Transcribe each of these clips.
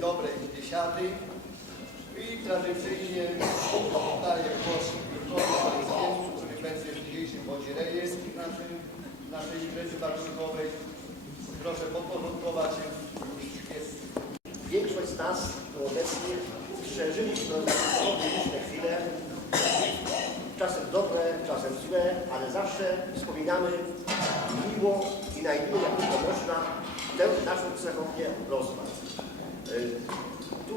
dobrej biesiady i tradycyjnie oddaję głos Jurkowi Pańskiemu, który będzie w dzisiejszym wodzie rejestr naszej imprezy barwnikowej. Proszę podporządkować się jest. Większość z nas tu obecnych przeżyliśmy liczne chwile, czasem dobre, czasem złe, ale zawsze wspominamy miło i najmilej, jak tylko można, tę naszą cechownię rozmach. Y, Tu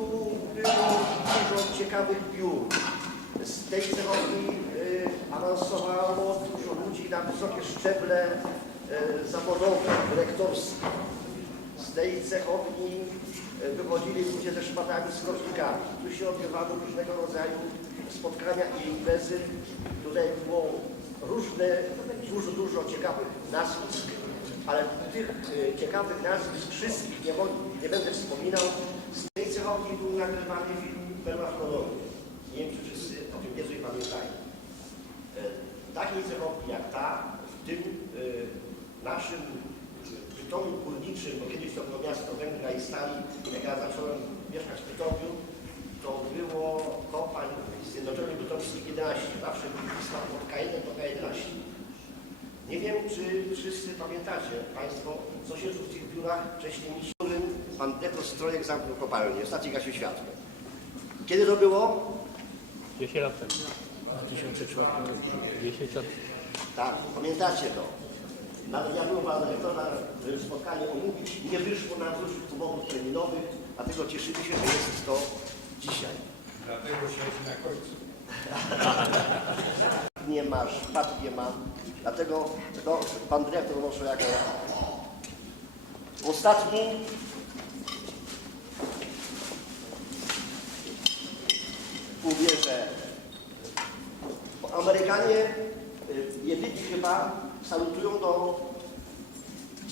było dużo ciekawych biur. Z tej cechowni y, awansowało dużo ludzi na wysokie szczeble y, zawodowe, dyrektorskie. Z tej cechowni e, wychodzili ludzie ze szmatami, z rożnikami. Tu się odbywały różnego rodzaju spotkania i imprezy. Tutaj było różne, dużo, dużo ciekawych nazwisk, ale tych e, ciekawych nazwisk wszystkich nie, nie będę wspominał. Z tej cechowni był nagrywany film Pełna w. Nie wiem, czy wszyscy o tym wiedzą i pamiętają. E, Takiej cechowni jak ta, w tym e, naszym Bytomiu Górniczym, bo kiedyś to było miasto węgla i stali, jak ja zacząłem mieszkać w Bytomiu, to było kopań Zjednoczonych Bytomskich 11. Zawsze był pisma od K1 do K11. Nie wiem, czy wszyscy pamiętacie Państwo, co się tu w tych biurach wcześniej w którym pan Deto Strojek zamknął kopalnię. Ostatni gasił światło. Kiedy to było? 10 lat temu. 10 lat Tak, pamiętacie to. Nawet ja byłem pana dyrektora, żeby spotkanie omówić. Nie wyszło na dużych umowów terminowych, dlatego cieszymy się, że jest to dzisiaj. Dlatego siedzi na końcu. Nie ma, szpat nie ma. Dlatego no, pan dyrektor może jako ostatni ubierze. Bo Amerykanie y, jedyni chyba salutują do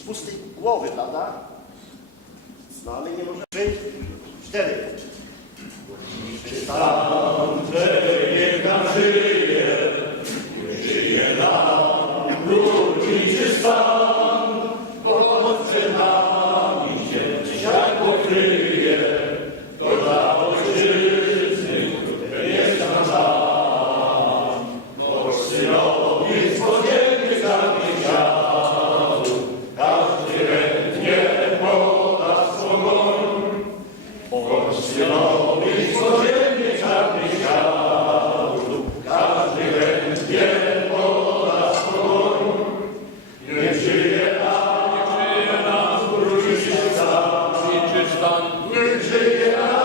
pustej głowy, prawda? No ale nie może. Trzy, cztery. Uczcimy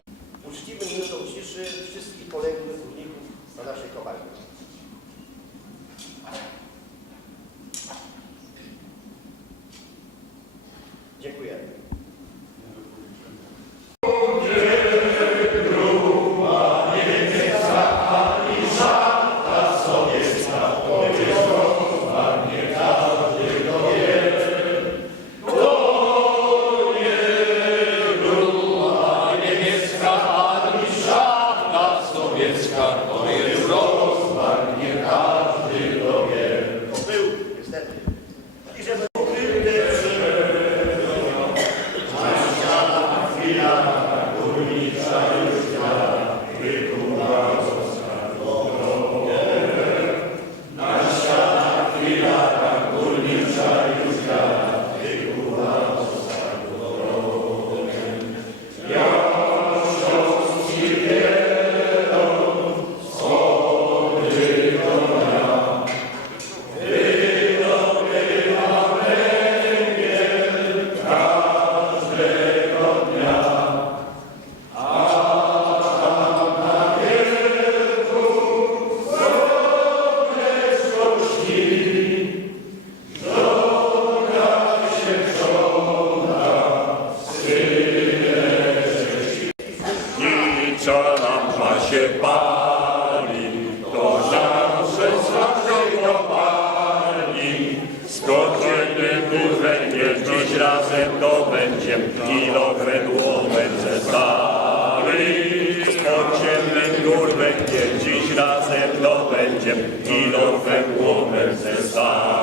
to będzie kilogram łomem ze stali. Skoczymy górę, nie dziś razem to będzie kilogram łomem ze stali.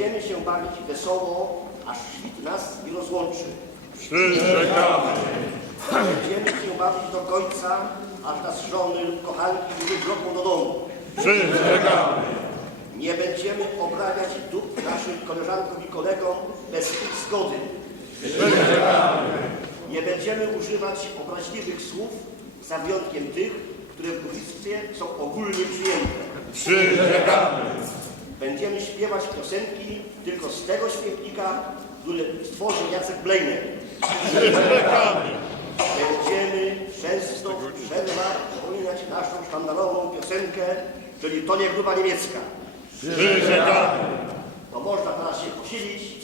Będziemy się bawić wesoło, aż świt nas nie rozłączy. Przyrzekamy. Będziemy się bawić do końca, aż nas żony lub kochanki wrogą do domu. Przyrzekamy. Nie będziemy obrabiać dóbr naszych koleżankom i kolegom bez ich zgody. Nie będziemy używać obraźliwych słów, za wyjątkiem tych, które w górnictwie są ogólnie przyjęte. Przyrzekamy. Będziemy śpiewać piosenki tylko z tego śpiewnika, który stworzył Jacek Blejner. Będziemy często w przerwach przypominać naszą sztandarową piosenkę, czyli to nie grupa niemiecka. Przyrzekamy. To można teraz się posilić.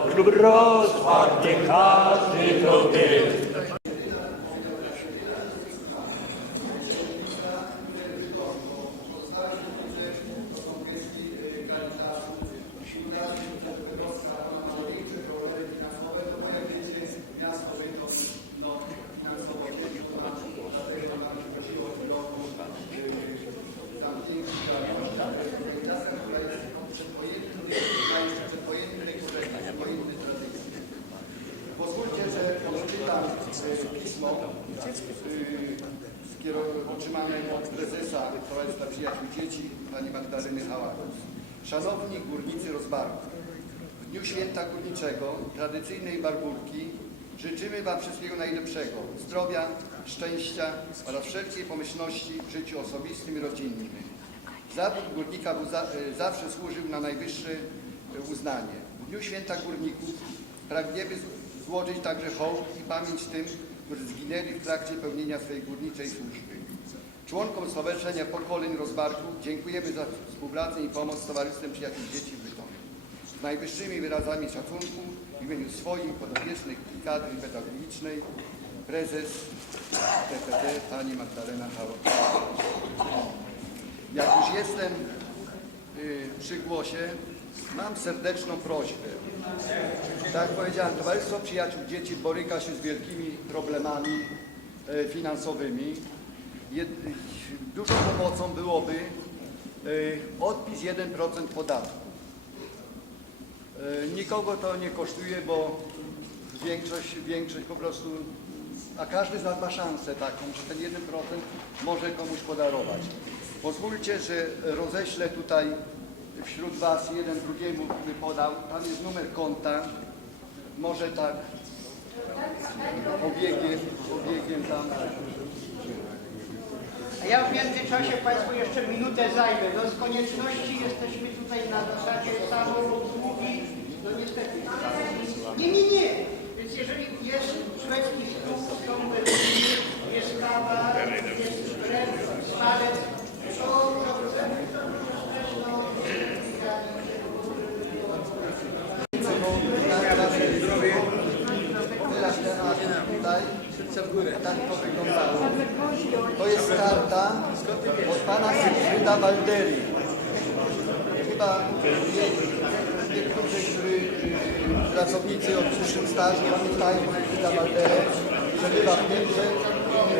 Przyjaciele, bo klub rozmarł, nie każdy to wie. Pozwólcie, że odczytam e, pismo y, skierow- otrzymane od prezesa Towarzystwa Przyjaciół Dzieci, pani Magdaleny Hałakus. Szanowni górnicy rozbarku, w Dniu Święta Górniczego, tradycyjnej barbulki, życzymy Wam wszystkiego najlepszego, zdrowia, szczęścia oraz wszelkiej pomyślności w życiu osobistym i rodzinnym. Zawód górnika za, e, zawsze służył na najwyższe e, uznanie. W Dniu Święta Górników pragniemy złożyć także hołd i pamięć tym, którzy zginęli w trakcie pełnienia swojej górniczej służby. Członkom Stowarzyszenia Pokoleń Rozbarku dziękujemy za współpracę i pomoc z Towarzystwem Przyjaciół Dzieci w Bytomiu. Z najwyższymi wyrazami szacunku w imieniu swoim podopiecznych i kadry pedagogicznej prezes PPD pani Magdalena Hałas. Jak już jestem y, przy głosie, mam serdeczną prośbę. Tak jak powiedziałem, Towarzystwo Przyjaciół Dzieci boryka się z wielkimi problemami e, finansowymi. Dużą pomocą byłoby e, odpis 1% podatku. E, Nikogo to nie kosztuje, bo większość, większość po prostu, a każdy z nas ma szansę taką, że ten 1% może komuś podarować. Pozwólcie, że roześlę tutaj wśród Was jeden drugiemu by podał, tam jest numer konta, może tak pobiegiem, pobiegiem tam. Ja w międzyczasie Państwu jeszcze minutę zajmę. No z konieczności jesteśmy tutaj na zasadzie samoobsługi. No niestety. Nie, nie, nie. Więc jeżeli jest szwedzki stół, są berliny, jest kawa, jest chleb, smalec, to chcemy to też no, Teraz temat tutaj, tak to wyglądało. To jest karta od pana Sygfryda Balderii. Chyba nie- niektórzy, którzy y, pracownicy o dłuższym stażu pamiętają Sygfryda Balderę, że bywa w Niemczech.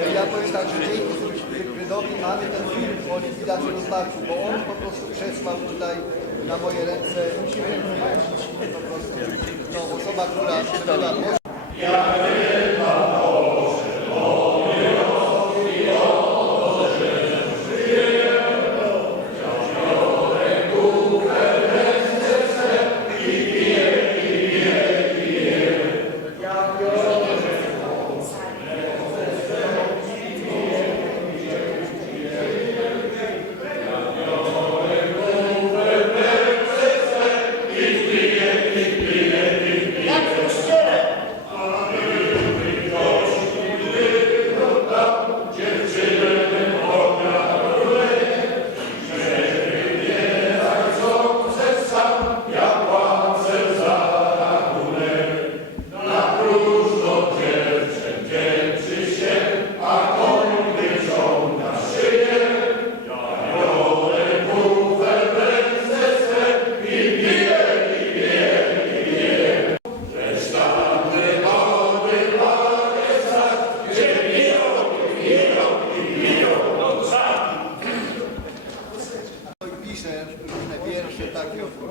Y, Ja powiem tak, że dzięki Sygfrydowi mamy ten film o likwidacji rozbarku, bo on po prostu przesłał tutaj na moje ręce po prostu no, osoba, która przebywa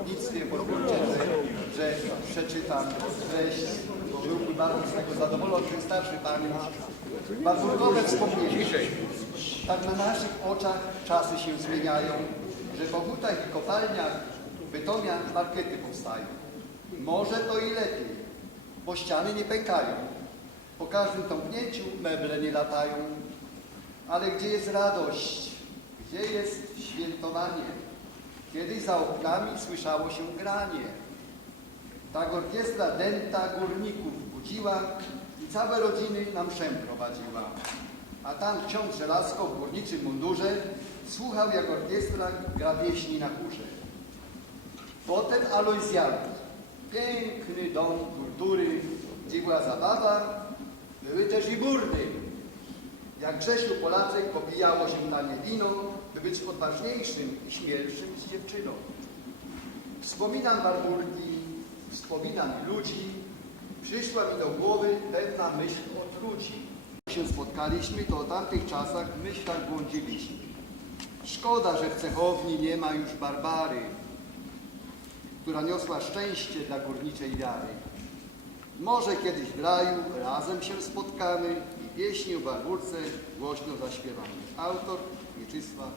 nic nie podłączymy, że przeczytam treść. Byłby bardzo z tego zadowolony, ten starszy pan bardzo dobre wspomnienie. Tak na naszych oczach czasy się zmieniają, że po hutach i kopalniach Bytomia markety powstają. Może to i lepiej, bo ściany nie pękają. Po każdym tąpnięciu meble nie latają. Ale gdzie jest radość? Gdzie jest świętowanie? Kiedyś za oknami słyszało się granie. Tak orkiestra dęta górników budziła i całe rodziny na mszę prowadziła. A tam ksiądz Żelazko w górniczym mundurze słuchał jak orkiestra gra pieśni na chórze. Potem Alojzjady. Piękny dom kultury, gdzie była zabawa, były też i burdy. Jak Grzesiu Polaczek popijało się tanie wino, by być odważniejszym i śmielszym z dziewczyną. Wspominam Barburki, wspominam ludzi, przyszła mi do głowy pewna myśl o trudzi. Jak się spotkaliśmy, to o tamtych czasach w myślach błądziliśmy. Szkoda, że w cechowni nie ma już Barbary, która niosła szczęście dla górniczej wiary. Może kiedyś w raju razem się spotkamy i pieśni o Barburce głośno zaśpiewamy. Autor Mieczysław.